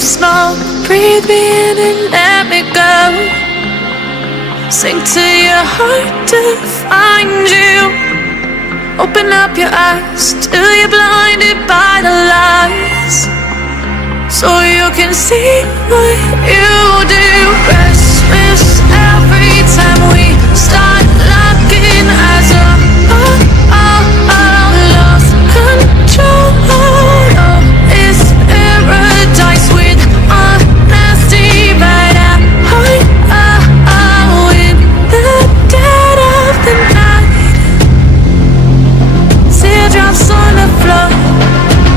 smoke, breathe me in and let me go. Sink to your heart to find you. Open up your eyes till you're blinded by the lies, so you can see what you do. Restless every time we start locking eyes up. Lost control. It's paradise with honesty, but I'm in the dead of the night. Teardrops on the floor.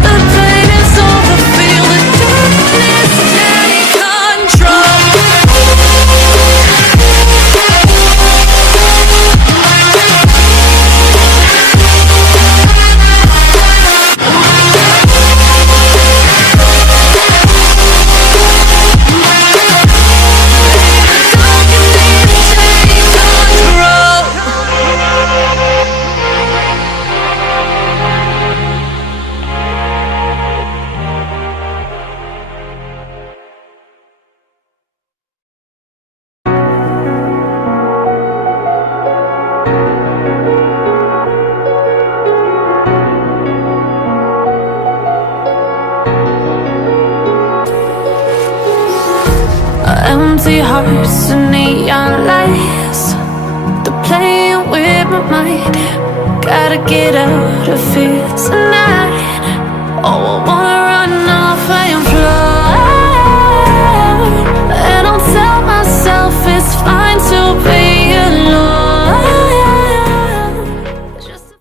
The pain is over. Feel the darkness take control. Empty hearts and neon lights, they're playing with my mind. Gotta get out of here tonight. Oh, I wanna